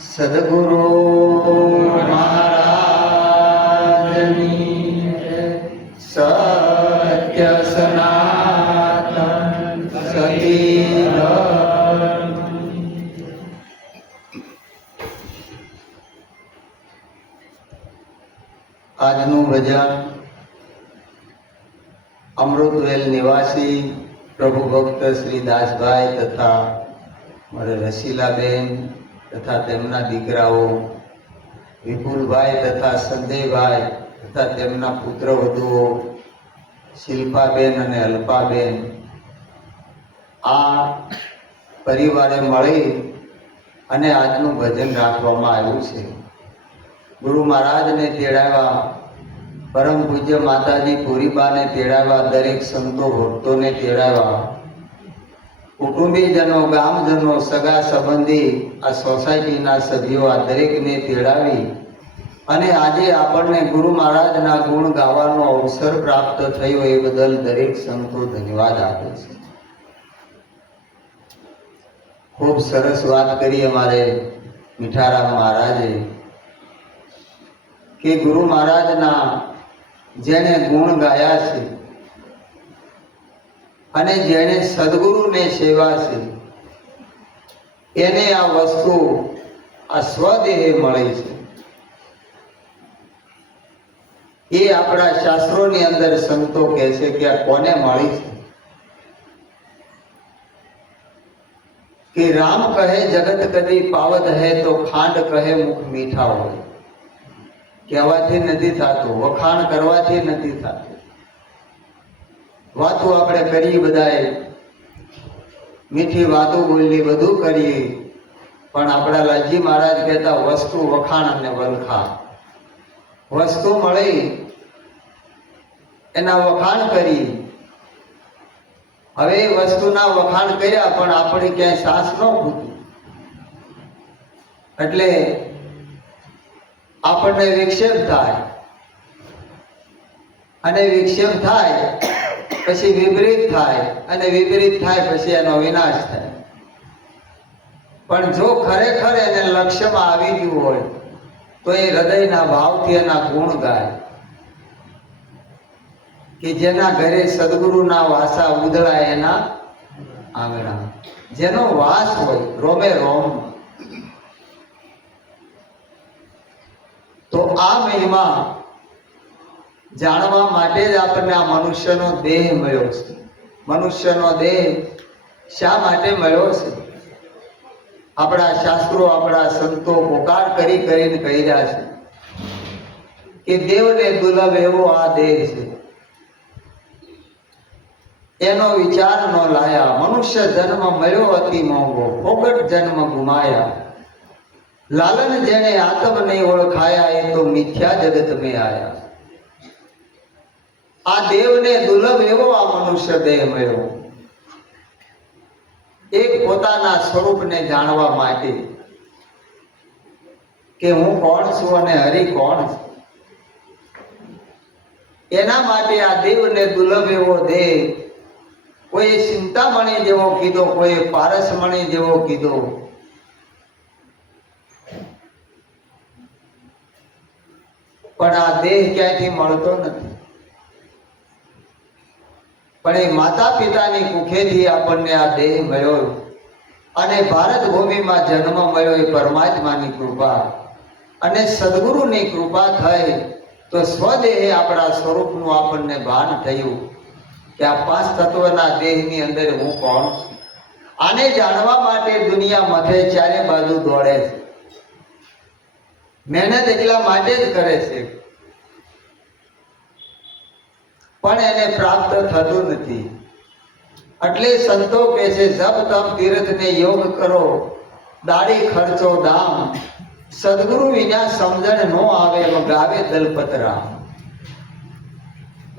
સદગુરુ મહારાજની સત્ય સનાતન સતી ધર્મ. આજનું ભજન અમૃતવેલ નિવાસી પ્રભુ ભક્ત શ્રી દાસભાઈ તથા મારે રસીલાબેન તથા તેમના દીકરાઓ વિપુલભાઈ તથા સંજયભાઈ તથા તેમના પુત્રવધુઓ શિલ્પાબેન અને અલ્પાબેન આ પરિવારે મળી અને આજનું ભજન રાખવામાં આવ્યું છે. ગુરુ મહારાજને તેડાવ્યા, પરમ પૂજ્ય માતાજી પુરીબાને તેડાવ્યા, દરેક સંતો ભક્તોને તેડાવ્યા, કુટુંબીજનો, ગામજનો, સગા સંબંધી, આ સોસાયટીના સભ્યો આ દરેકને તેડાવી અને આજે આપણને ગુરુ મહારાજના ગુણ ગાવાનો અવસર પ્રાપ્ત થયો એ બદલ દરેક સંતો ધન્યવાદ આપે છે. ખૂબ સરસ વાત કરી અમારે મીઠારામ મહારાજે કે ગુરુ મહારાજના જેને ગુણ ગાયા છે અને જેને સદગુરુને સેવા છે એને આ વસ્તુ આ સ્વદેહે મળી છે. એ આપણા શાસ્ત્રોની અંદર સંતો કહે છે કે આ કોને મળી છે કે રામ કહે જગત કદી પાવત હે તો ખાંડ કહે મુખ મીઠા હોય. કહેવાથી નથી થતું, વખાણ કરવાથી નથી થતું. વાતો આપણે કરીએ, બધાએ મીઠી વાતો બોલી, બધું કરીએ, પણ આપણા લાલજી મહારાજ કહેતા વસ્તુ વખાણ અને વલખા. વસ્તુ મળી એના વખાણ કરી. હવે એ વસ્તુના વખાણ કર્યા પણ આપણે ક્યાંય સાસ ન ફૂટી એટલે આપણને વિક્ષેપ થાય અને વિક્ષેપ થાય પછી વિપરીત થાય અને વિપરીત થાય પછી એનો વિનાશ થાય. પણ જો ખરેખર એને લક્ષ્યમાં આવી ગયું હોય તો એ હૃદયના ભાવથી એના ગુણ ગાય કે જેના ઘરે સદગુરુના વાસા ઉદળાય એના આંગણા, જેનો વાસ હોય રોમે રોમ. તો આ મહિમા જાણવા માટે જ આપણને આ મનુષ્યનો દેહ મળ્યો છે. મનુષ્યનો દેહ શા માટે મળ્યો છે? આપણા શાસ્ત્રો, આપણા સંતો પોકાર કરી કરીને કહી રહ્યા છે કે દેવને દુર્લભ એવો આ દેહ છે, એનો વિચાર ન લાયા. મનુષ્ય જન્મ મળ્યો અતિ મોંઘો, ફોગટ જન્મ ગુમાયા. લાલન જેને આત્મ નહીં ઓળખાયા એ તો મિથ્યા જગત મેં આયા. આ દેવને દુર્લભ એવો આ મનુષ્ય દેહ મળ્યો એક પોતાના સ્વરૂપને જાણવા માટે કે હું કોણ છું અને હરિ કોણ છે. એના માટે આ દેવને દુર્લભ એવો દેહ કોઈ ચિંતામણી જેવો કીધો, કોઈ પારસમણી જેવો કીધો. પણ આ દેહ ક્યાંયથી મળતો નથી. પણ એ માતા પિતાની કુખેથી આપણને આ દેહ મળ્યો અને ભારત ભૂમિમાં જન્મ મળ્યો એ પરમાત્માની કૃપા અને સદગુરુની કૃપા થઈ તો સ્વદેહે આપણા સ્વરૂપનું આપણને ભાન થયું કે આ પાંચ તત્વના દેહની અંદર હું કોણ છું. આને જાણવા માટે દુનિયા મથે ચારે બાજુ દોડે છે, મહેનત એટલા માટે જ કરે છે પણ એને પ્રાપ્ત થતું નથી. એટલે સંતો કહે છે જપ તપ તીર્થ ને યોગ કરો, દાડી ખર્ચો દામ, સદગુરુ વિના સમજણ નો આવે ગાવે દલપત રામ.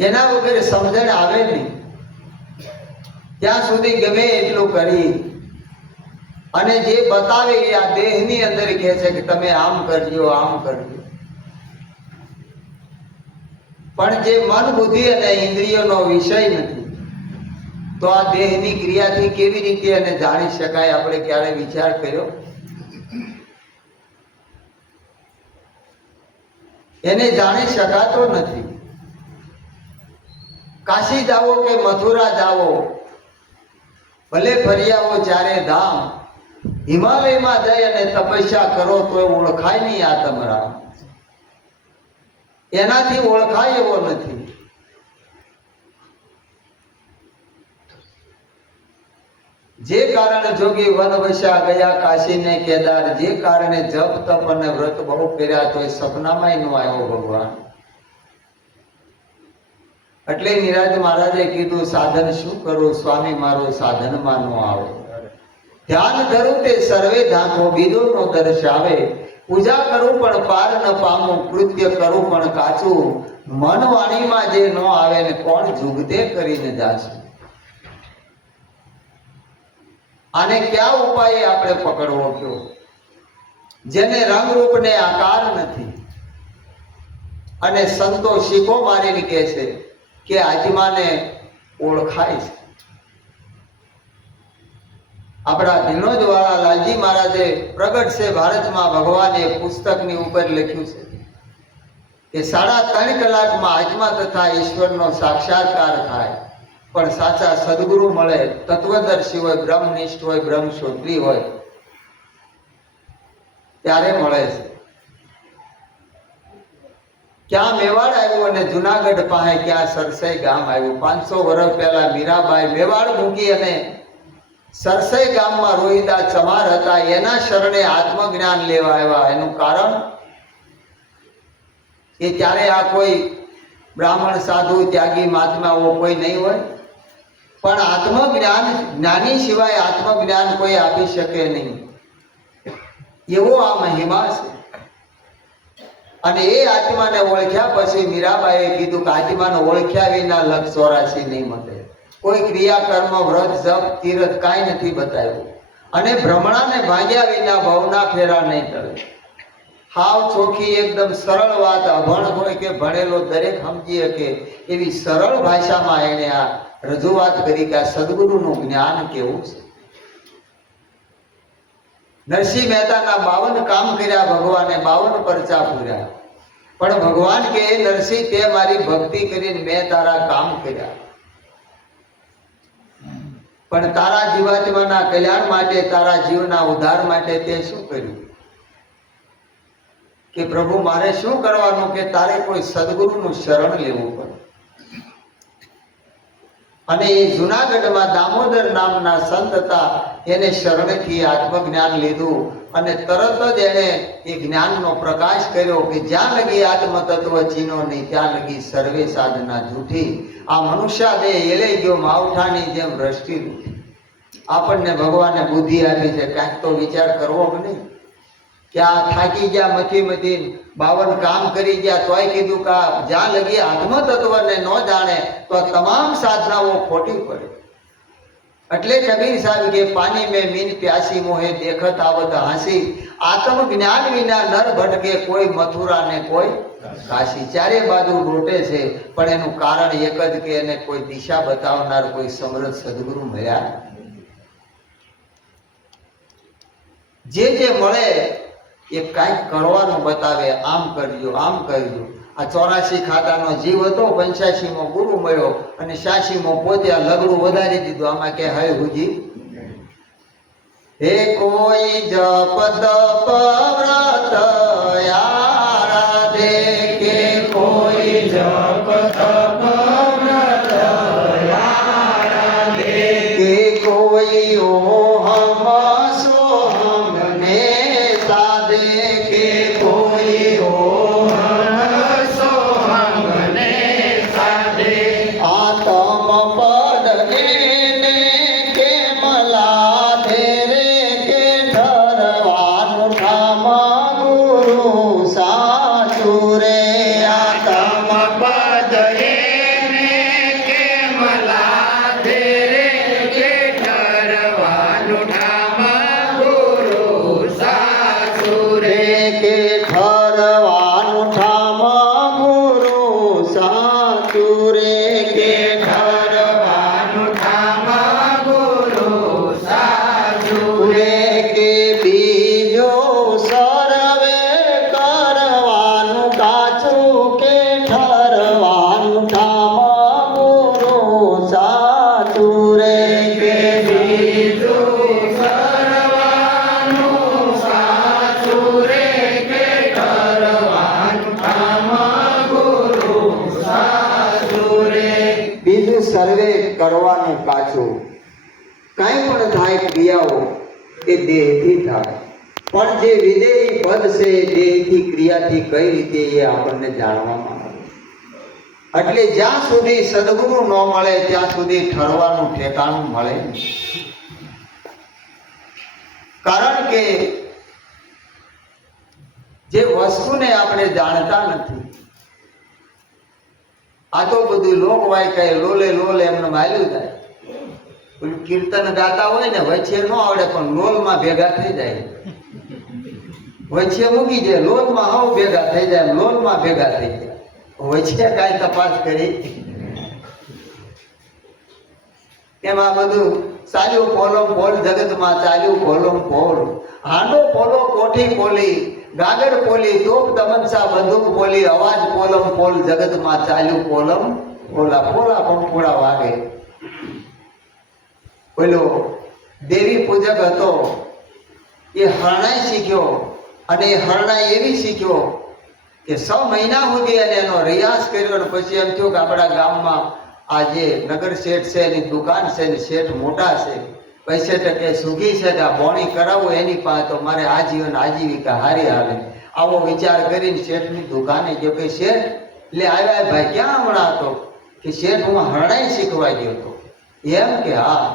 એના વગર સમજણ આવે નહીં. ત્યાં સુધી ગમે એટલું કરી અને જે બતાવે એ આ દેહની અંદર કહે છે કે તમે આમ કરજો, આમ કરજો. પણ જે મન બુદ્ધિ અને ઇન્દ્રિયોનો વિષય નથી તો આ દેહની ક્રિયાથી કેવી રીતે એને જાણી શકાય? આપણે ક્યારે વિચાર કર્યો? એને જાણી શકાતો નથી. કાશી જાવો કે મથુરા જાવો, ભલે ફર્યાવો ચારે ધામ, હિમાલયમાં જઈ અને તપસ્યા કરો તો ઓળખાય નહીં આત્મરામ. એનાથી ઓળખાય એવો નથી. જે કારણે જોગી વન વસ્યા ગયા કાશી ને કેદાર, જે કારણે જપ તપ અને વ્રત બહુ કર્યા તો એ સપનામાં નો આવ્યો ભગવાન. એટલે નિરાજ મહારાજે કીધું સાધન શું કરું સ્વામી, મારું સાધનમાં નો આવે. ધ્યાન ધરું તે સર્વે ધાખો, બીજો નો દર્શાવે. પૂજા કરું પણ પાર ન પામું, કૃત્ય કરું પણ કાચું. મન વાણીમાં જે નો આવે ને કોણ જુગતે કરીને જાશું. આને ક્યાં ઉપાય આપણે પકડવો કયો? જેને રંગરૂપ ને આકાર નથી. અને સંતો શીખો મારીને કહે છે કે આત્માને ઓળખાય છે. આપણા ધીણોજ વાળા લાલજી મહારાજે પ્રગટ છે ભારતમાં ભગવાને પુસ્તકની ઉપર લખ્યું છે કે 3.5 કલાકમાં આત્મા તથા ઈશ્વરનો સાક્ષાત્કાર થાય. પણ સાચા સદગુરુ મળે, તત્વદર્શી હોય, બ્રહ્મનિષ્ઠ હોય, બ્રહ્મશોત્રી હોય, ત્યારે મળે છે. ક્યાં મેવાડ આવ્યું અને જુનાગઢ પાસે ક્યાં સરસઈ ગામ આવ્યું. 500 વર્ષ પહેલા મીરાબાઈ મેવાડ મૂકી અને સરસઈ ગામમાં રોહિદાસ ચમાર હતા, એના શરણે આત્મજ્ઞાન લેવા આવ્યા. એનું કારણ કે ત્યારે આ કોઈ બ્રાહ્મણ સાધુ ત્યાગી મહાત્માઓ કોઈ નહીં હોય, પણ આત્મજ્ઞાન, જ્ઞાની સિવાય આત્મજ્ઞાન કોઈ આપી શકે નહીં, એવો આ મહિમા છે. અને એ આત્માને ઓળખ્યા પછી મીરાબાઈએ કીધું કે આત્માને ઓળખ્યા વિના લક્ષ 84 નહીં મળે. કોઈ ક્રિયા કર્મ વ્રત જપ તીરથ કાંઈ નથી બતાવ્યું. અને ભ્રમણાને ભાંગ્યા વિના ભવના ફેરા નહીં ટળે. હાવ ચોખ્ખી એકદમ સરળ વાત, અભણ હોય કે ભણેલો દરેક સમજી શકે એવી સરળ ભાષામાં એને આ રજૂઆત કરી કે આ સદગુરુનું જ્ઞાન કેવું છે. નરસિંહ મહેતાના 52 કામ કર્યા ભગવાને, 52 પરચા પૂર્યા. પણ ભગવાન કે નરસિંહ તે મારી ભક્તિ કરીને મેં તારા કામ કર્યા, પણ તારા જીવાત્માના કલ્યાણ માટે, તારા જીવના ઉદ્ધાર માટે તે શું કર્યું? કે પ્રભુ મારે શું કરવાનું? કે તારે કોઈ સદગુરુનું શરણ લેવું પડે. અને એ જુનાગઢમાં દામોદર નામના સંત હતા, એને શરણથી આત્મજ્ઞાન લીધું અને તરત જ એને એ જ્ઞાનનો પ્રકાશ કર્યો કે જ્યાં લગી આત્મ તત્વ ચીનો નહીં ત્યાં લગી સર્વે સાધના જૂઠી. આ મનુષ્ય દેહ એલે ગયો માવઠાની જેમ રષ્ટી રૂઠી. આપણને ભગવાને બુદ્ધિ આપી છે, કાંઈક તો વિચાર કરવો કે નહીં? ક્યાં થાકી ગયા મથી 52 કામ કરી ગયા, તોય કીધું કે જ્યાં લગી આત્મ તત્વને ન જાણે તો તમામ સાધનાઓ ખોટી પડે. એટલે કબીર સાહેબ કે પાણી મેં મીન પ્યાસી મોહે દેખત આવત હાંસી. આત્મ જ્ઞાન વિના નર ભટકે, કોઈ મથુરા ને કોઈ કાશી. ચારે બાજુ રોટે છે, પણ એનું કારણ એક જ કે એને કોઈ દિશા બતાવનાર કોઈ સમર્થ સદગુરુ મળ્યા. જે મળે એ કાંઈક કરવાનું બતાવે, આમ કરજો આમ કરજો. આ 84 ખાતાનો જીવ હતો, 85મો ગુરુ મળ્યો અને 86મો પોતે આ લગડું વધારી દીધું. આમાં કે હય હુજી હે કોઈ જપ તપ વ્રત આરાધે, કે કોઈ જપ તપ વ્રત આરાધે, કે કોઈ ઓહમ સોહમ ને સાધે, કે કોઈ ઓહમ સોહમ ને સાધે. આતમ પદ ને કેમ લાધે રે, કે ઠરવાનું ઠામ ગુરુ સાચું રે. આતમ પદ ને કેમ લાધે રે, કે ઠરવાનું ઠામ ગુરુ સાચું રે. કે ઠરવાનું ઠામ ગુરુ સાચું રે, કે ઠરવાનું ઠામ ગુરુ સાચું રે. કે બીજો સર્વે કરવાનું કાચું રે કે કરવાનું કામ ગુરુ સાચું રે. બીજું સર્વે કરવાનું કાચું. કાંઈ પણ થાય ક્રિયાઓ એ દેહથી થાય, પણ જે વિદેહી પદ છે એ દેહથી ક્રિયાથી કઈ રીતે એ આપણને જાણવામાં આવે. એટલે જ્યાં સુધી સદગુરુ ન મળે ત્યાં સુધી ઠરવાનું ઠેકાણું મળે નહીં. કારણ કે જે વસ્તુને આપણે જાણતા નથી. આ તો બધું લોક વાયકાય લોલે લોલે એમને માલ્યું જાય. પેલું કીર્તન ગાતા હોય ને વચ્ચે ન આવડે પણ લોલમાં ભેગા થઈ જાય. વચ્ચે મૂકી જાય લોલમાં હાવ ભેગા થઈ જાય, લોલમાં ભેગા થઈ જાય. વચ્ચે કાંઈ તપાસ કરી એમાં બધું ચાલ્યું પોલમ પોલ જગતમાં ચાલ્યું પોલમ પોલ. હાંડો પોલો કોઠી પોલી, ગાગર પોલી, તોપ તમંચા બંદૂક પોલી, અવાજ પોલમ પોલ જગતમાં ચાલ્યું પોલમ પોલા. પોલા પંખોડા વાગે. પેલો દેવી પૂજક હતો એ હરણાઈ શીખ્યો, અને એ હરણાઈ એવી શીખ્યો કે 6 મહિના સુધી અને એનો રિયાઝ કર્યો. અને પછી એમ થયું કે આપણા ગામમાં આ જે નગર શેઠ છે એની દુકાન છે ને શેઠ મોટા છે, પૈસે ટકે સુખી છે, કે આ બોણી કરાવવું એની પાસે તો મારે આજીવન આજીવિકા હારી આવે. આવો વિચાર કરીને શેઠની દુકાને ગયો કે શેઠ એટલે આવ્યા ભાઈ ક્યાં હમણાં હતો? કે શેઠ હું હરણાઈ શીખવા ગયો હતો. એમ કે હા,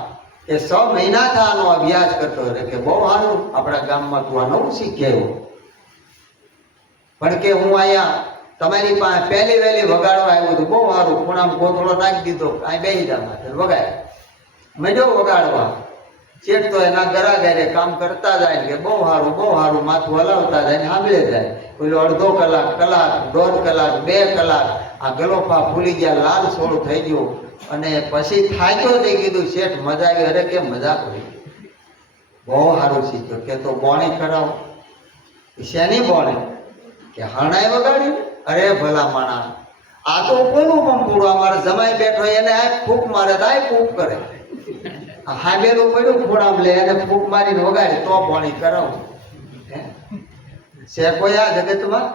એ 6 મહિના આનો અભ્યાસ કરતો રહે. કે બહુ સારું, આપણા ગામમાં તું આ નવું શીખી આવ્યો. પણ કે હું અહીંયા તમારી પાસે પહેલી વહેલી વગાડવા આવ્યો હતું, બહુ સારું, ખૂણામાં કોથળો નાખી દીધો, અહીં બેસી જા માથે વગાડ. મજો વગાડવા. શેઠ તો એના ગરાગારે કામ કરતા જાય કે બહુ સારું બહુ સારું, માથું હલાવતા જાય ને સાંભળે જાય. પેલો અડધો કલાક, કલાક, 1.5 કલાક, 2 કલાક આ ગલોફા ફૂલી ગયા, લાલ સોળ થઈ ગયો. અને પછી થાક્યો તે કીધું શેઠ મજા આવી? અરે કે મજા પડી, બહુ સારું શીખ્યો. કે તો બોણી કરાવો. શેની બોણી? કે હરણાઈ વગાડી. અરે ભલા માણા, આ તો કોનું પંપુડું? અમારે જમાઈ બેઠો એને આ ફૂંક મારે તો આ ફૂંક કરે. હાંભેલું પડ્યું ખોડામ લે એને ફૂંક મારીને વગાડી તો બોણી કરાવું. છે કોઈ આ જગતમાં?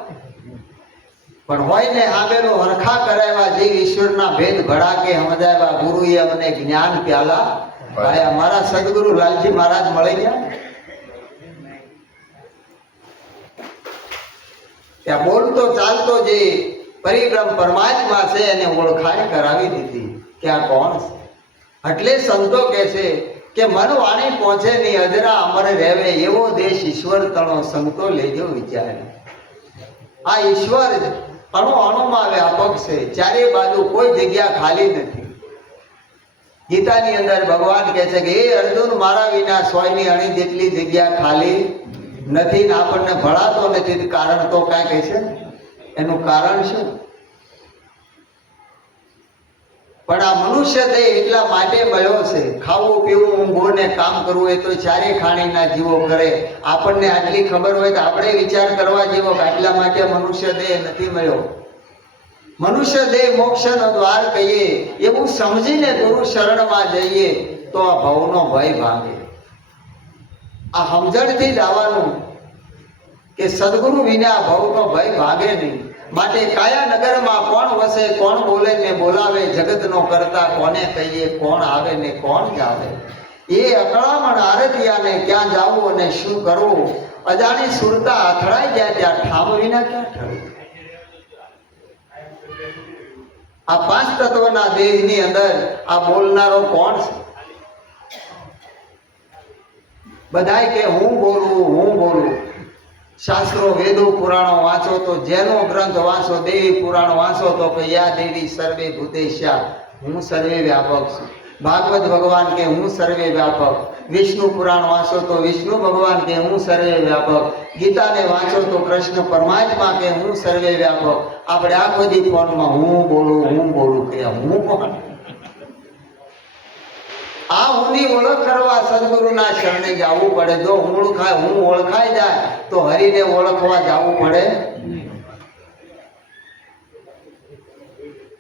પણ હોય ને હાંભેલું હરખા કરાવ્યા, જે ઈશ્વરના ભેદ ભડાકે સમજાવ્યા, ગુરુએ અમને જ્ઞાન પ્યાલા પાયા. મારા સદગુરુ લાલજી મહારાજ મળી ગયા. ત્યાં બોલતો ચાલતો જે પરિબ્રહ્મ પરમાત્મા છે એને ઓળખાણ કરાવી દીધી કે આ કોણ છે. એટલે સંતો કહે છે કે મન વાણી પહોંચે નહીં, અજરા અમર રહેવે, એવો દેશ ઈશ્વર તણો, સંતો લેજો વિચારી. આ ઈશ્વર અણુ અણુમાં વ્યાપક છે, ચારે બાજુ કોઈ જગ્યા ખાલી નથી. ગીતાની અંદર ભગવાન કહે છે કે એ અર્જુન, મારા વિના 100 ની અણી જેટલી જગ્યા ખાલી નથી. ને આપણને ભળાતો નથી, કારણ તો કાંઈ કહે છે. એનું કારણ શું? પણ આ મનુષ્ય દેહ એટલા માટે મળ્યો છે, ખાવું પીવું ઊંઘવું ને કામ કરવું એ તો ચારે ખાણીના જીવો કરે. આપણને આટલી ખબર હોય તો આપણે વિચાર કરવા જેવો કે આટલા માટે મનુષ્ય દેહ નથી મળ્યો. મનુષ્ય દેહ મોક્ષનો દ્વાર કહીએ એવું સમજીને ગુરુ શરણમાં જઈએ તો આ ભવનો ભય ભાંગે. આ સમજણથી જ આવવાનું કે સદગુરુ વિના ભવનો ભય ભાગે નહીં. માટે કાયા નગરમાં કોણ વસે, કોણ બોલે ને બોલાવે, જગતનો કરતા કોને કહીએ, કોણ આવે ને કોણ જાવે. એ અકળામણ આરતિયાને ક્યાં જાવું અને શું કરવું, અજાણી સુરતા અથડાઈ જાય ત્યાં ઠામ વિના ક્યાં ઠરે. આ 5 તત્વના દેહની અંદર આ બોલનારો કોણ છે? બધાય કે હું બોલું. શાસ્ત્રો વેદો પુરાણો વાંચો તો, જેનો ગ્રંથ વાંચો, દેવી પુરાણ વાંચો તો કે યા દેવી સર્વે ભૂતેશ્યા, હું સર્વે વ્યાપક છું. ભાગવત ભગવાન કે હું સર્વે વ્યાપક. વિષ્ણુ પુરાણ વાંચો તો વિષ્ણુ ભગવાન કે હું સર્વે વ્યાપક. ગીતાને વાંચો તો કૃષ્ણ પરમાત્મા કે હું સર્વે વ્યાપક. આપણે આખો દી ફોનમાં હું બોલું કે હું કોણ? આ હુંની ઓળખ કરવા સદગુરુના શરણે જવું પડે. જો હું ઓળખાઈ જાય તો હરિને ઓળખવા જવું પડે.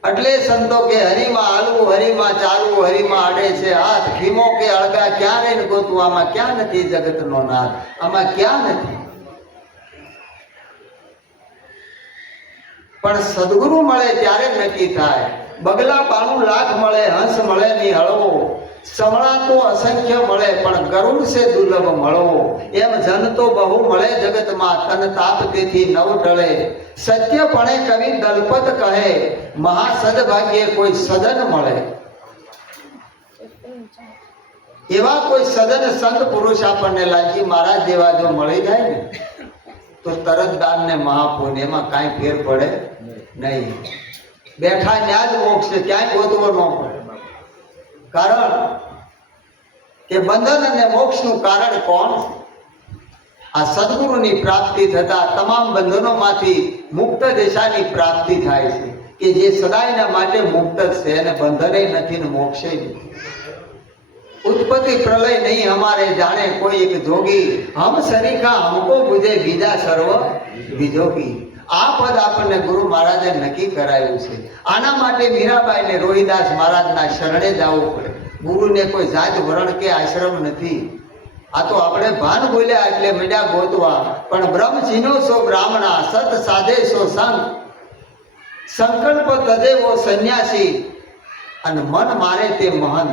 એટલે સંતો કે હરિમાં હાલવું, હરિમાં ચાલવું, હરિમાં અડે છે હાથ. ખીમો કે અળગા ક્યાં રહીને ગોતું, આમાં ક્યાં નથી જગતનો નાથ, આમાં ક્યાં નથી. પણ સદગુરુ મળે ત્યારે નક્કી થાય. બગલા 92 લાખ મળે, હંસ મળે ની હળવો, સમળા તો અસંખ્ય મળે પણ ગરુડ સે દુર્લભ મળવો. એમ જન તો બહુ મળે જગતમાં, તન તાપ તેથી નવ ટળે. સત્યપણે કવિ દલપત કહે, મહા સદભાગ્યે કોઈ સદન મળે. એવા કોઈ સદન સંત પુરુષ આપણને લાગી મહારાજ જેવા જો મળી જાય ને તો તરત દાન ને મહાપુણ્ય એમાં કાંઈ ફેર પડે નહીં. બેઠા ન્યા જ મોક્ષ છે, ક્યાંય ગોતવો ન પડે. કારણ કે બંધન અને મોક્ષનું કારણ કોણ? આ સદગુરુની પ્રાપ્તિ થતા તમામ બંધનોમાંથી મુક્ત દશાની પ્રાપ્તિ થાય છે, કે જે સદાયના માટે મુક્ત છે અને બંધને નથી ને મોક્ષે નથી. उत्पत्ति प्रलय नहीं हमारे जाने कोई एक जोगी, हम सरीखा हमको बुझे बीजा सर्व बीजोगी. આ પદ આપણને ગુરુ મહારાજે નક્કી કરાયું છે. આના માટે મીરાબાઈ ને રોહિદાસ મહારાજના શરણે જવું પડે. ગુરુને કોઈ જાત વરણ કે આશ્રમ નથી. આ તો આપણે ભાન બોલ્યા એટલે મીડા ગોતવા. પણ બ્રહ્મ ચીનો સો બ્રાહ્મણા, સત સાધે સો સંગ, સંકલ્પ તજેવો સંન્યાસી, અને મન મારે તે મહંત.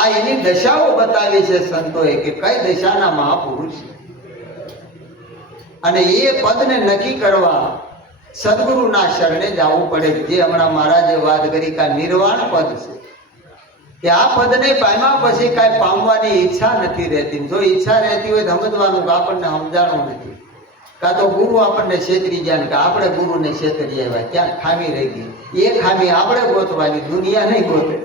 આ એની દશાઓ બતાવી છે સંતોએ કે કઈ દશાના મહાપુરુષ. અને એ પદને નક્કી કરવા સદગુરુના શરણે જવું પડે. જે હમણાં મહારાજે વાત કરી કે નિર્વાણ પદ છે, કે આ પદને પામ્યા પછી કાંઈ પામવાની ઈચ્છા નથી રહેતી. જો ઈચ્છા રહેતી હોય તો સમજવાનું કે આપણને સમજાણું નથી, કાં તો ગુરુ આપણને છેતરી ગયા કે આપણે ગુરુને છેતરી આવ્યા, ક્યાંક ખામી રહી ગઈ. એ ખામી આપણે ગોતવાની, દુનિયા નહીં ગોતે.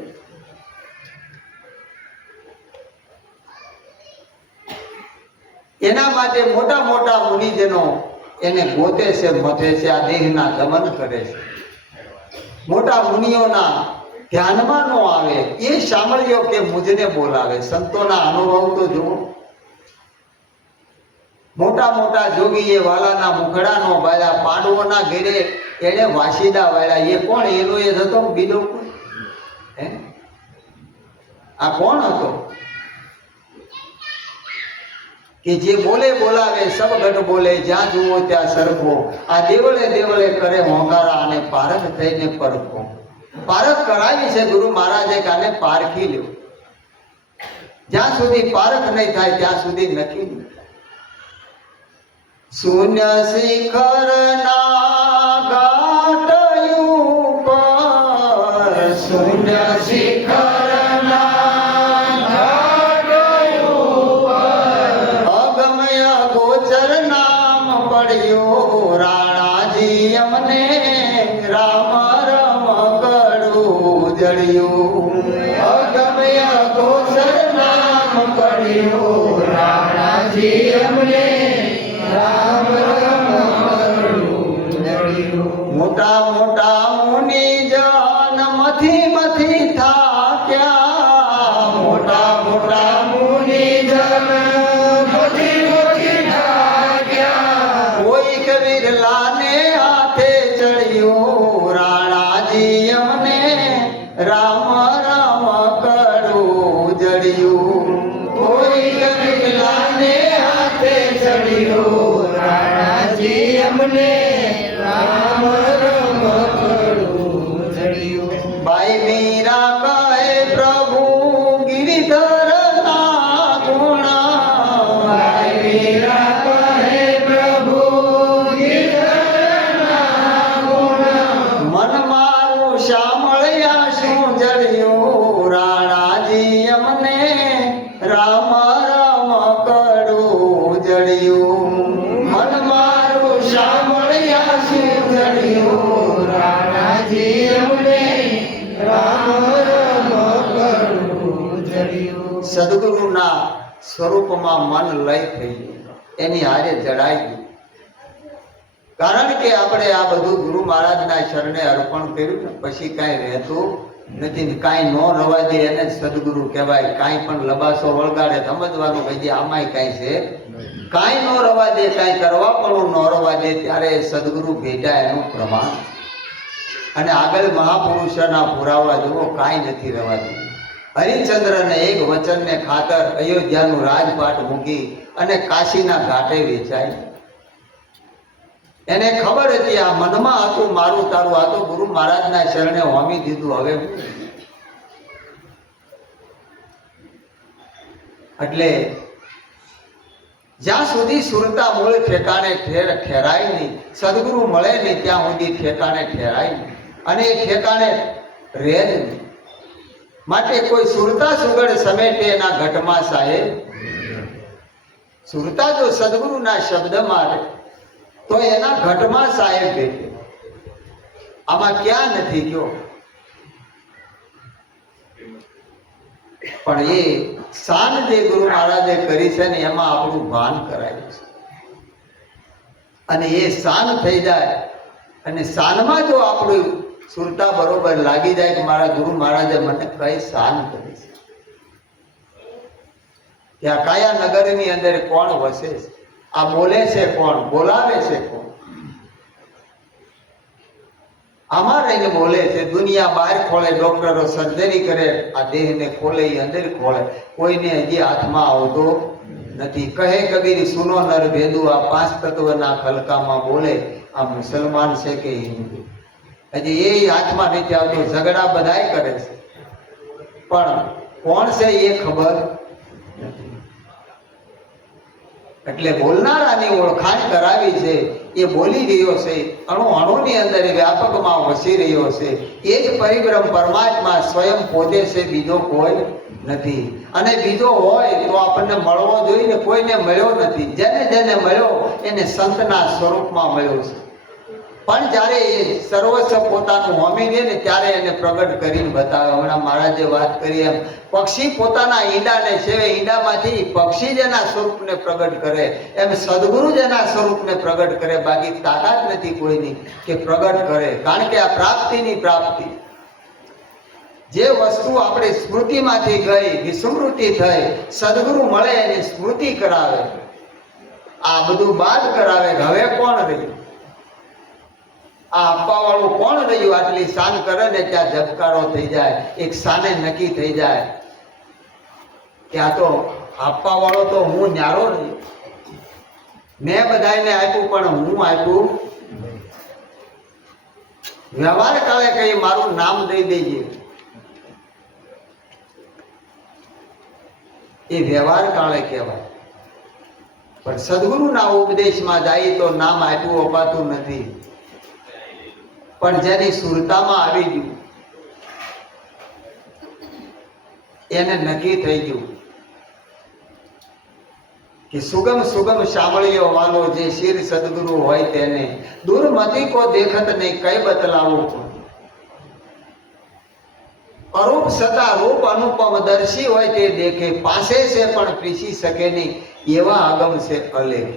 એના માટે મોટા મોટા મુનિજનો એને ગોતે છે, મથે છે, આ દેહના દમન કરે છે. મોટા મુનિઓના ધ્યાનમાં નો આવે એ સાંભળ્યો કે મુજને બોલાવે. સંતોના અનુભવ તો જુઓ. મોટા મોટા જોગીએ વાલાના મુખડાનો બાળ્યા, પાંડવોના ઘેરે એને વાસીદા વાળ્યા. એ કોણ? એનો એ હતો બીજો કોઈ? આ કોણ હતો કે જે બોલે બોલાવે, સબ ગઢ બોલે, જ્યાં જુઓ ત્યાં સરખો. આ દેવળે દેવળે કરે હોંકારા, અને પારખ થઈને પરખો. પારખ કરાવી છે ગુરુ મહારાજે કે આને પારખી લ્યો. જ્યાં સુધી પારખ નહીં થાય ત્યાં સુધી નક્કી નહીં. શૂન્ય શિખર ના ઘાટ ઉપર, શૂન્ય શિખર રાણાજી અમને રામ રમ કડું જળ્યું. અગમ્ય ગોચર નામ પડ્યું, રાણાજી અમને રામ રમ કડું જળ્યું. મોટા મોટા મુનિ જન મથી મથી થાક્યા, મોટા મોટા મુનિ જન વિરલાને હાથે ચડ્યું. રાણાજી અમને રામ રામ કડું જડ્યું. કોઈ વિરલાને હાથે ચડ્યું, રાણાજી અમને રામ રામ કડું જડ્યું. બાઈ મીરા કહે પ્રભુ ગિરિધર ના ગુણ, બાઈ મીરા કહે પ્રભુ શામળિયા શું જડ્યું. રાણાજી અમને રામ રામ કડું જડ્યું. મન મારું શામળિયા શું જડ્યું. રાણાજી અમને રામ રામ કડું જડ્યું. સદગુરુના સ્વરૂપમાં મન લય થઈ ગયું, એની હારે જડાઈ ગયું. કારણ કે આપણે આ બધું ગુરુ મહારાજના શરણે અર્પણ કર્યું ને પછી કાંઈ રહેતું નથી. કાંઈ ન રવા દે એને સદગુરુ કહેવાય. કાંઈ પણ લબાસો વળગાડે સમજવાનું કે જે આમાંય કાંઈ છે. કાંઈ ન રવા દે, કાંઈ કરવા પણ ન રવા દે, ત્યારે સદગુરુ ભેટા એનું પ્રમાણ. અને આગળ મહાપુરુષોના પુરાવા જુઓ, કાંઈ નથી રવા દે. હરિશ્ચંદ્રને એક વચનને ખાતર અયોધ્યાનું રાજપાટ મૂકી અને કાશીના ઘાટે વેચાય. એને ખબર હતી આ મનમાં હતું મારું તારું, આ તો ગુરુ મહારાજના શરણે હોમી દીધું, હવે એટલે જ્યાં સુધી સુરતા મૂળ ઠેકાણે ઠેરાય નહીં, સદગુરુ મળે નહીં ત્યાં સુધી ઠેકાણે ઠેરાય નહીં, અને એ ઠેકાણે રહે જ નહીં. માટે કોઈ સુરતા સુગડ સમેટે એના ઘટમાં સાહેબ. સુરતા જો સદગુરુના શબ્દમાં રહે તો એના ઘટમાં સાહેબ બેઠે. આમાં ક્યાં નથી ગયો, પણ એ શાન જે ગુરુ મહારાજે કરી છે ને એમાં આપણું ભાન કરાયું છે. અને એ શાન થઈ જાય, અને શાનમાં જો આપણું સુરતા બરોબર લાગી જાય કે મારા ગુરુ મહારાજે મને કઈ શાન કરી છે, ત્યાં કયા નગરની અંદર કોણ વસે છે, આ બોલે છે કોણ, બોલાવે છે કોણ, આમાં રહીને બોલે છે. દુનિયા બહાર ખોલે, ડોક્ટરો સર્જરી કરે, આ દેહને ખોલે, એ અંદર ખોલે, કોઈને હજી હાથમાં આવતો નથી. કહે કબીર સુનો નર ભેદુ, આ પાંચ તત્વના ખલકામાં બોલે, આ મુસલમાન છે કે હિન્દુ, હજી એ હાથમાં નથી આવતો. ઝઘડા બધાય કરે છે, પણ કોણ છે એ ખબર નથી. એટલે બોલનારાની ઓળખાણ કરાવી છે, એ બોલી રહ્યો છે, અણુ અણુની અંદર વ્યાપકમાં વસી રહ્યો છે. એ જ પરિબ્રહ્મ પરમાત્મા સ્વયં પોતે છે, બીજો કોઈ નથી. અને બીજો હોય તો આપણને મળવો જોઈએ ને, કોઈને મળ્યો નથી. જેને જેને મળ્યો એને સંતના સ્વરૂપમાં મળ્યો છે. પણ જ્યારે એ સર્વસ્વ પોતાનું હોમી દે ને ત્યારે એને પ્રગટ કરીને બતાવે. હમણાં મહારાજે વાત કરી એમ, પક્ષી પોતાના ઈંડાને સેવે, ઈંડામાંથી પક્ષી જેના સ્વરૂપને પ્રગટ કરે, એમ સદગુરુ જેના સ્વરૂપને પ્રગટ કરે. બાકી તાકાત નથી કોઈની કે પ્રગટ કરે, કારણ કે આ પ્રાપ્તિની પ્રાપ્તિ. જે વસ્તુ આપણે સ્મૃતિમાંથી ગઈ, વિસ્મૃતિ થઈ, સદગુરુ મળે એની સ્મૃતિ કરાવે, આ બધું બાદ કરાવે. હવે કોણ રહ્યું? આ આપવા વાળું કોણ રહ્યું? આટલી શાન કરે ને ત્યાં જબકારો થઈ જાય, એક શાને નક્કી થઈ જાય કે આ તો આપવા વાળો તો હું ન્યારો રહ્યો. મેં બધાને આપ્યું પણ હું આપ્યું. વ્યવહાર કાળે કઈ મારું નામ દઈ દેજે, એ વ્યવહાર કાળે કહેવાય. પણ સદગુરુના ઉપદેશમાં જાય તો નામ આપ્યું અપાતું નથી. પણ જેની સુરતામાં આવી ગયું એને નક્કી થઈ ગયું કે સુગમ સુગમ સાંભળ્યો વાલો, જે શિર સદગુરુ હોય તેને દુર્મતિ કો દેખત નહીં, કઈ બતલાવું. અરૂપ સતા રૂપ અનુપમ, દર્શી હોય તે દેખે, પાસે છે પણ પીસી શકે નહીં, એવા અગમ છે અલેખ.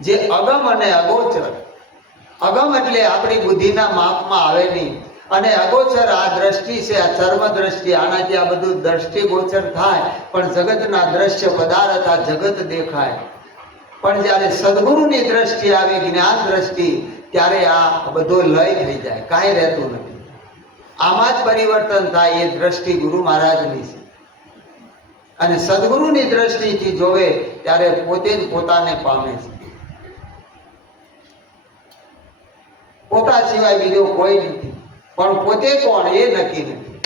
જે અગમ અને અગોચર, અગમ એટલે આપણી બુદ્ધિના માપમાં આવે નહીં, અને અગોચર આ દ્રષ્ટિ છે, આ ચર્મ દ્રષ્ટિ, આનાથી આ બધું દ્રષ્ટિ ગોચર થાય. પણ જગતના દ્રશ્ય પદાર્થ, આ જગત દેખાય. પણ જ્યારે સદગુરુની દ્રષ્ટિ આવે, જ્ઞાન દ્રષ્ટિ, ત્યારે આ બધો લય થઈ જાય, કાંઈ રહેતું નથી. આમાં જ પરિવર્તન થાય. એ દ્રષ્ટિ ગુરુ મહારાજની છે, અને સદગુરુની દ્રષ્ટિથી જોવે ત્યારે પોતે જ પોતાને પામે છે. પોતા સિવાય બીજો કોઈ નથી. પણ પોતે કોણ એ નક્કી નથી.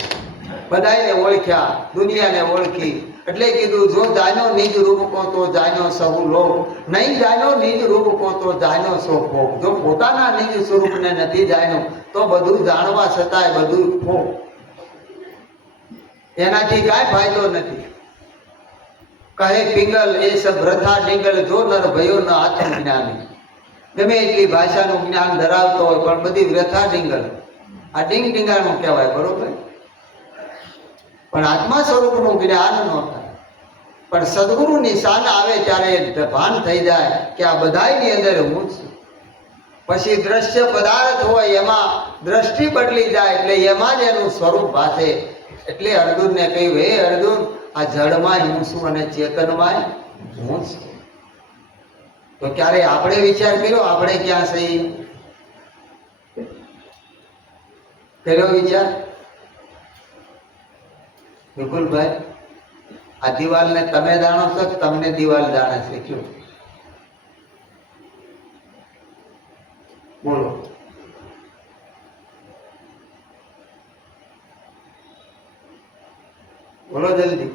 બધાને ઓળખ્યા, દુનિયાને ઓળખી, એટલે કીધું જો જાણો નિજ રૂપ કો તો જાણો સહુ લોક, નહીં જાણો નિજ રૂપ કો તો જાણો સો ફોક. જો પોતાના નિજ સ્વરૂપને નથી જાણ્યો તો બધું જાણવા છતાંય બધું ફોક, એનાથી કાંઈ ફાયદો નથી. કહે પિંગલ એ સબ રથા ડિંગલ, જો નર ભયો ન આત્મ જ્ઞાની. ગમે એટલી ભાષાનું જ્ઞાન ધરાવતો હોય પણ બધી વ્યથા ડીંગલ, આ ડીંગ ડીંગાનું કહેવાય, બરોબર. પણ આત્મા સ્વરૂપનું જ્ઞાન ન થાય. પણ સદગુરુની શાન આવે ત્યારે ભાન થઈ જાય કે આ બધાની અંદર હું છું. પછી દ્રશ્ય પદાર્થ હોય એમાં દ્રષ્ટિ બદલી જાય, એટલે એમાં જ એનું સ્વરૂપ ભાસે. એટલે અર્જુનને કહ્યું, હે અર્જુન, આ જળમાં હું છું અને ચેતનમાં હું છું. તો ક્યારે આપણે વિચાર કર્યો આપણે ક્યાં છીએ? કર્યો વિચાર? વિપુલભાઈ, આ દિવાલને તમે જાણો છો કે તમને દિવાલ જાણે છે? કયો બોલો. બોલો જલ્દી.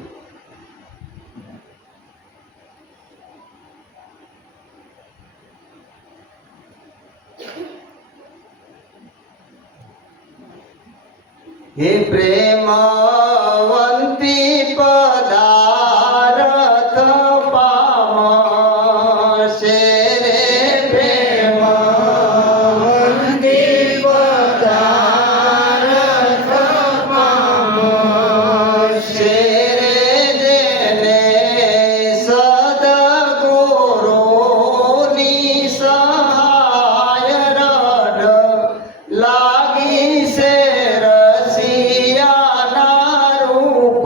હે પ્રેમવંતી પદાર્થ પામશે રે પ્રેમવંતી પદાર્થ પામશે રે જેને સદગુરુની સહાય રડ લાગી છે રસિયાના રૂપ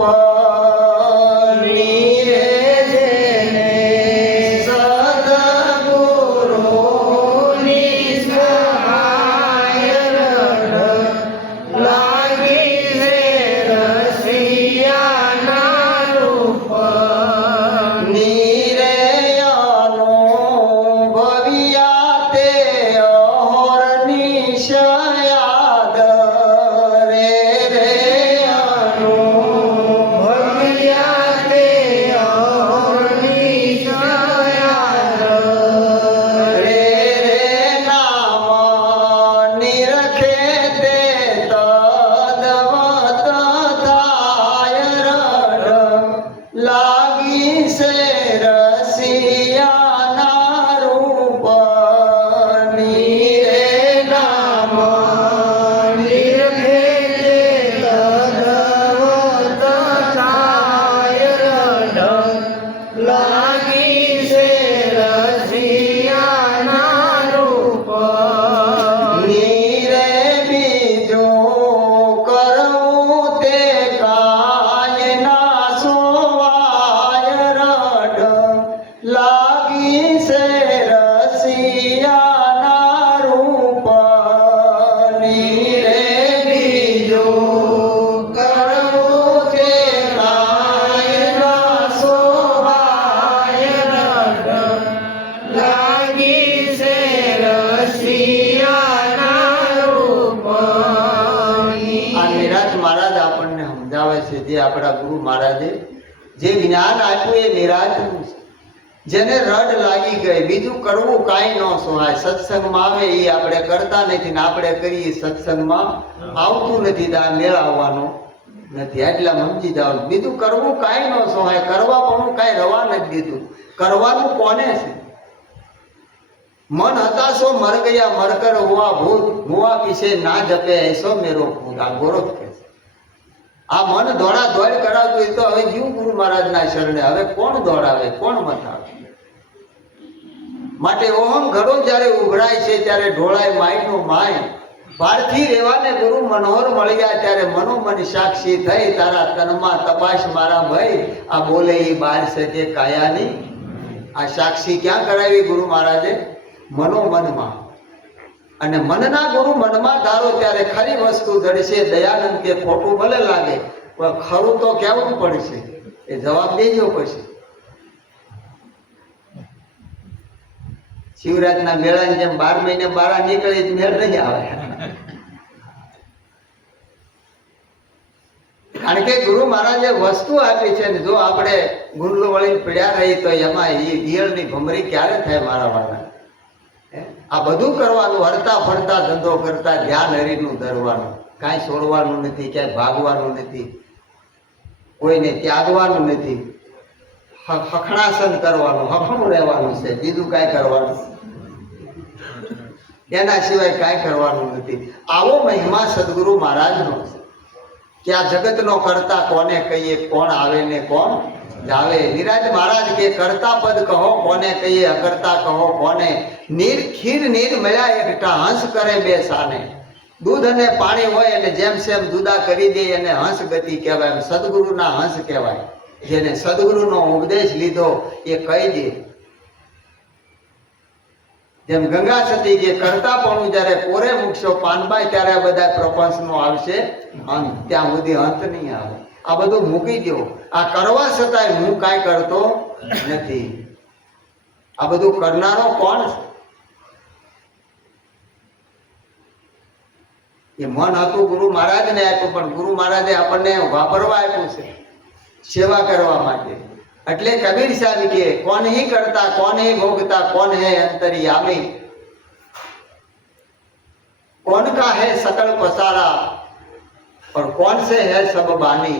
સદગુરુની સહાય લાગી છે રસિયાના રૂપ નિરેયનો ભવિયા તે અહોરની શયાદ રે રે ભવ્યા તે અહોરની છાયા રે રે નામ નિરખે તે તદવત થાય રડ લાગી છે રસિયાના રૂપ નીરે નામ નિરખે તે તદવત થાય રડ લાગી છે રસિયાના રૂપ નીરે બીજું કરવું તે કાય ના સોવાય રડ લાગી છે રસિયાના રૂપ નીરે બીજું કરવું તે કાય ના સોવાય રડ લાગી છે રસિયાના રૂપ આ નિરાજ મહારાજ આપણને સમજાવે છે, જે આપણા ગુરુ મહારાજે જે જ્ઞાન આપ્યું એ નિરાજનું છે. જેને રડ લાગી ગઈ, બીજું કરવું કાંઈ ન સોહાય. સત્સંગમાં આવે એ આપણે કરતા નથી ને આપણે કરીએ સત્સંગમાં આવતું નથી, તો આ મેળ આવવાનો નથી. એટલે સમજી જાવ, બીજું કરવું કાંઈ ન સોહાય. કરવા પણ કાંઈ રવા નથી દીધું. કરવાનું કોને છે? મન હતાશો મર ગયા મરકર હુआ ભૂત હુआ પીછે ના જપે એસો મેરો ભૂત. આ ગોરખ કહે છે. આ મન દોડા દોડ કરાવતું એ તો હવે જીવ ગુરુ મહારાજના શરણે. હવે કોણ દોડાવે, કોણ મથાવે? માટે ઓહમ ઘડો જ્યારે ઉભરાય છે ત્યારે ઢોળાય માયનો માય. ભારથી રેવાને ગુરુ મનોહર મળ્યા ત્યારે મનોમન સાક્ષી થઈ. તારા તનમાં તપાસ મારા ભય, આ બોલે એ બાર શકે કાયાની. આ સાક્ષી ક્યાં કરાવી ગુરુ મહારાજે? મનોમનમાં. અને મનના ગુરુ મનમાં ધારો ત્યારે ખરી વસ્તુ જડશે. દયાનંદ કે ખોટું ભલે લાગે પણ ખરું તો કેવું પડશે, એ જવાબ દેજો પછી. શિવરાજના મેળાની જેમ 12 મહિને બારા નીકળે મેળ નહીં આવે. કારણ કે ગુરુ મહારાજે વસ્તુ આપી છે ને, જો આપણે ગુંડલો વળી પડ્યા રહી તો એમાં ઈયળની ભમરી ક્યારે થાય મારા વાળા? આ બધું કરવાનું, હરતા ફરતા ધંધો કરતા ધ્યાન હરીનું ધરવાનું, કાંઈ છોડવાનું નથી, ક્યાંય ભાગવાનું નથી, કોઈને ત્યાગવાનું નથી, હખણાસન કરવાનું, હખણું રહેવાનું છે, બીજું કાંઈ કરવાનું એના સિવાય કાંઈ કરવાનું નથી. આવો મહિમા સદગુરુ મહારાજનો છે કે આ જગતનો કરતા કોને કહીએ, કોણ આવે ને કોણ જાવે. નિરાજ મહારાજ કે કરતા પદ કહો કોને કહીએ, અકર્તા કહો કોને. નીર ખીર નીર મળ્યા એકઠા, હંસ કરે બે સાને. દૂધ અને પાણી હોય અને જેમ સેમ જુદા કરી દે એને હંસ ગતિ કહેવાય. સદગુરુના હંસ કહેવાય. જેને સદગુરુનો ઉપદેશ લીધો એ કહી દે. જેમ ગંગા સતી કે કરતા પણ જ્યારે કોરે મૂકશો પાનબાઈ ત્યારે આ બધા પ્રપંચનો આવશે અંત. ત્યાં સુધી અંત નહીં આવે. આ બધું મૂકી દો. આ કરવા છતાંય હું કાંઈ કરતો નથી. આ બધું કરનારો કોણ છે? એ મન હતું ગુરુ મહારાજને આપ્યું, પણ ગુરુ મહારાજે આપણને વાપરવા આપ્યું છે સેવા કરવા માટે. એટલે કબીર સાહેબ કે કોણ હી કરતા કોણ હી ભોગતા કોણ હે અંતર્યામી, कौन का है सकल पसारा और कौन से है सब बानी.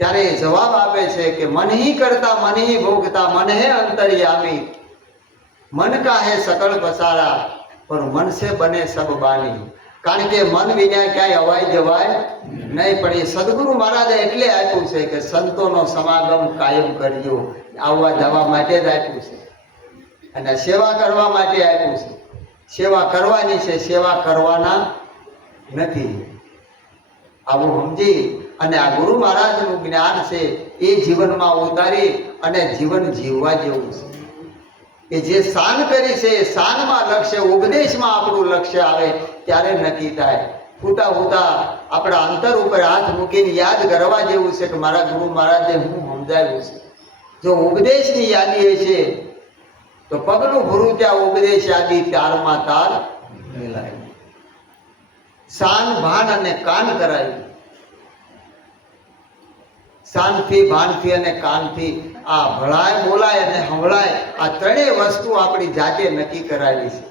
ત્યારે જવાબ આપે છે કે મન હી કરતા મન હી ભોગતા મન હે અંતર્यामी, મન કા હે सकल पसारा और मन से बने सब बानी. કારણ કે મન વિના ક્યાંય અવાય જવાય નહીં. પણ એ સદગુરુ મહારાજે એટલે આપ્યું છે કે સંતોનો સમાગમ કાયમ કરજો. આવવા જવા માટે જ આપ્યું છે અને સેવા કરવા માટે આપ્યું છે. સેવા કરવાની છે, સેવા કરવાના નથી. આવું સમજી અને આ ગુરુ મહારાજનું જ્ઞાન છે એ જીવનમાં ઉતારી અને જીવન જીવવા જેવું છે. કે જે શાન કરી છે એ શાનમાં લક્ષ્ય, ઉપદેશમાં આપણું લક્ષ્ય આવે ત્યારે નક્કી થાય. ફૂટા ફૂટા આપણા અંતર ઉપર હાથ મૂકીને યાદ કરવા જેવું છે કે મારા ગુરુ મહારાજે હું સમજાવ્યું છે. જો ઉપદેશની યાદી છે તો પગલું ભૂરું ત્યાં ઉપદેશ યાદી તારમાં તાર મિલાય. શાન ભાન અને કાન કરાયું. શાનથી ભાનથી અને કાનથી આ ભળાય બોલાય અને સંભળાય આ ત્રણેય વસ્તુ આપણી જાતે નક્કી કરાયેલી છે.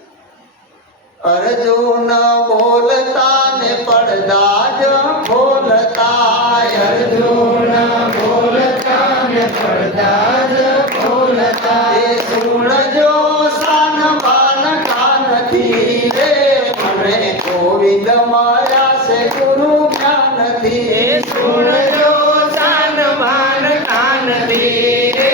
અર્જુન બોલતા ને પડદા જ ખોલતા, અર્જુન બોલતા ને પડદા જ ખોલતા. એ સુણજો શાન ભાન કાનથી રે, મને ગોવિંદ મળ્યા છે ગુરુ જ્ઞાનથી. સુણજો શાન ભાન કાનથી રે,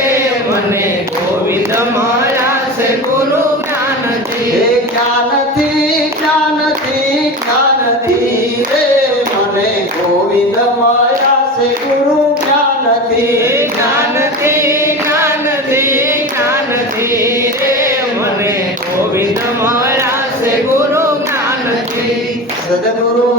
મને ગોવિંદ મળ્યા છે ગુરુ જ્ઞાનથી. હે જ્ઞાનથી જ્ઞાનથી જ્ઞાનથી રે, મને ગોવિંદ મળ્યા છે ગુરુ જ્ઞાનથી. જ્ઞાનથી જ્ઞાનથી જ્ઞાનથી રે, મને ગોવિંદ મળ્યા છે ગુરુ જ્ઞાનથી. સદગુરુ